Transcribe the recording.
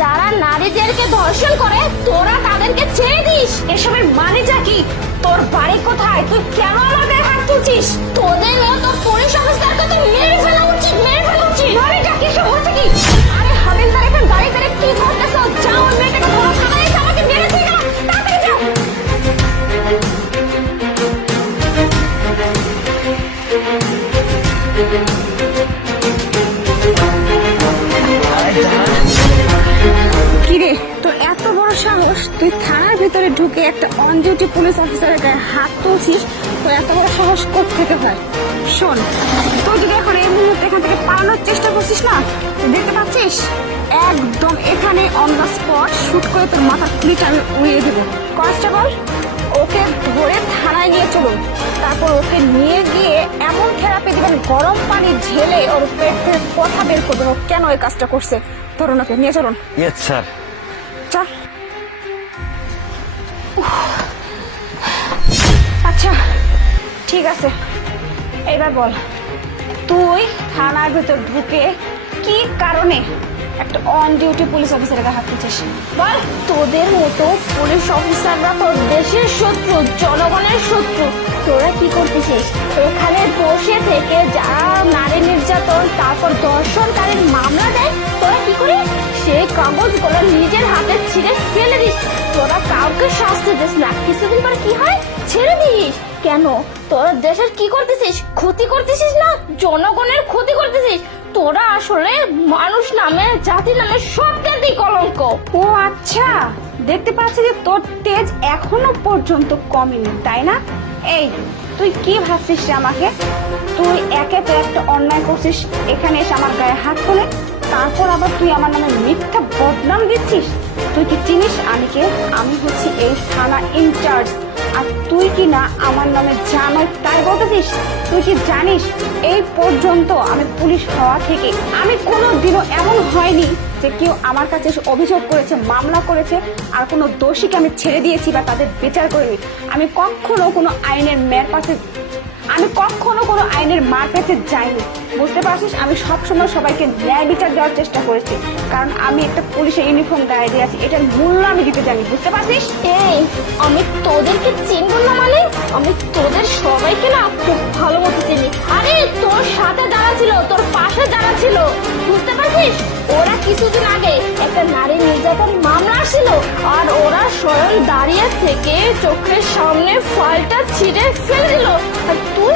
যারা নারীদেরকে ধর্ষণ করে তোরা তাদেরকে ছেড়ে দিস। এসবের মানেটা কি? তোর বাড়ি কোথায়? তুই কেন আমাদের হাত তুলছিস? তোদের মতো পুলিশ অফিসারকে তো মেরে ফেলা উচিত, মেরে ফেলা উচিত। মানেটা কি? সব হচ্ছে কি? আরে হাবিলদার এখন গাড়ি ধরে কি করতেছো? যাও মেয়েটাকে ধরো, সবাই এসে আমাকে মেরেছে কেন? তাড়াতাড়ি যাও। কিরে, তোর এত বড় সাহস, তুই থানার ভিতরে ঢুকে একটা অন ডিউটি পুলিশ অফিসারের গায়ে হাত তুলছিস? তোর এত বড় সাহস কোত্থেকে হয়? শোন, তুই যদি এখন এই মুহূর্তে এখান থেকে পালানোর চেষ্টা করছিস না, দেখতে পাচ্ছিস একদম এখানে অন দ্য স্পট শুট করে তোর মাথার খুলিটা আমি উড়িয়ে দেবো। কনস্টেবল, ওকে ধরে থানায় নিয়ে চলুন। তারপর ওকে নিয়ে গিয়ে এমন থেরাপি দিবেন, গরম পানি ঢেলে ওর পেট থেকে কথা বের করবেন ও কেন এই কাজটা করছে। ধরুন, ওকে নিয়ে চলুন। Yes sir. চল। আচ্ছা ঠিক আছে, এবার বল, তুই থানার ভেতর ঢুকে কি কারণে একটা অন ডিউটি পুলিশ অফিসারের গায়ে হাত তুলছিস? বল। তোদের মতো পুলিশ অফিসাররা তো দেশের শত্রু, জনগণের শত্রু। তোরা কি করতেছিস? এখানে বসে থেকে যারা নারী নির্যাতন তারপর ধর্ষণকারীর মামলা দেয়, তোরা কি করিস? সেই কাগজগুলো নিজের হাতে ছিঁড়ে ফেলে দিস। তোরা কাউকে শাস্তি দিস না, কিছুদিন পর কি হয়? ছেড়ে দিস। কেন? তোরা দেশের কি করতেছিস? ক্ষতি করতেছিস না, জনগণের ক্ষতি করতেছিস। তোরা আসলে মানুষ নামে, জাতি নামে সব জাতি কলঙ্ক। ও আচ্ছা, দেখতে পাচ্ছি যে তোর তেজ এখনো পর্যন্ত কমেনি, তাই না? এই তুই কি ভাবছিস রে আমাকে? তুই একে তো একটা অন্যায় করছিস, এখানে এসে আমার গায়ে হাত তোলে, তারপর আবার তুই আমার নামে মিথ্যা বদনাম দিচ্ছিস। তুই কি চিনিস আমি কে? আমি হচ্ছি এই থানা ইনচার্জ। আর তুই কি না আমার নামে জানো তাই বলতেছিস? তুই কি জানিস এই পর্যন্ত আমি পুলিশ হওয়া থেকে আমি কোনোদিনও এমন হয়নি যে কেউ আমার কাছে এসে অভিযোগ করেছে, মামলা করেছে, আর কোনো দোষীকে আমি ছেড়ে দিয়েছি বা তাদের বিচার করিনি। আমি কখনো কোনো আইনের মার কাছে যাইনি, বুঝতে পারছিস? আমি সবসময় সবাইকে ন্যায় বিচার দেওয়ার চেষ্টা করেছি, কারণ আমি একটা পুলিশের ইউনিফর্ম গায়ে দিয়ে আছি, এটার মূল্য আমি দিতে জানি, বুঝতে পারছিস? এই আমি তোদেরকে চিনব না মানে? আমি তোদের সবাইকে না খুব ভালো মতো চিনি। আরে তোর সাথে যারা ছিল, তোর পাশে যারা ছিল, বুঝতে পারছিস? ওরা কিছুদিন আগে একটা নারী নির্যাতন মামলা ছিল, আর ওরা স্বয়ং দাঁড়িয়ে থেকে চোখের সামনে ফাইলটা ছিঁড়ে ফেলে দিল। আর তুই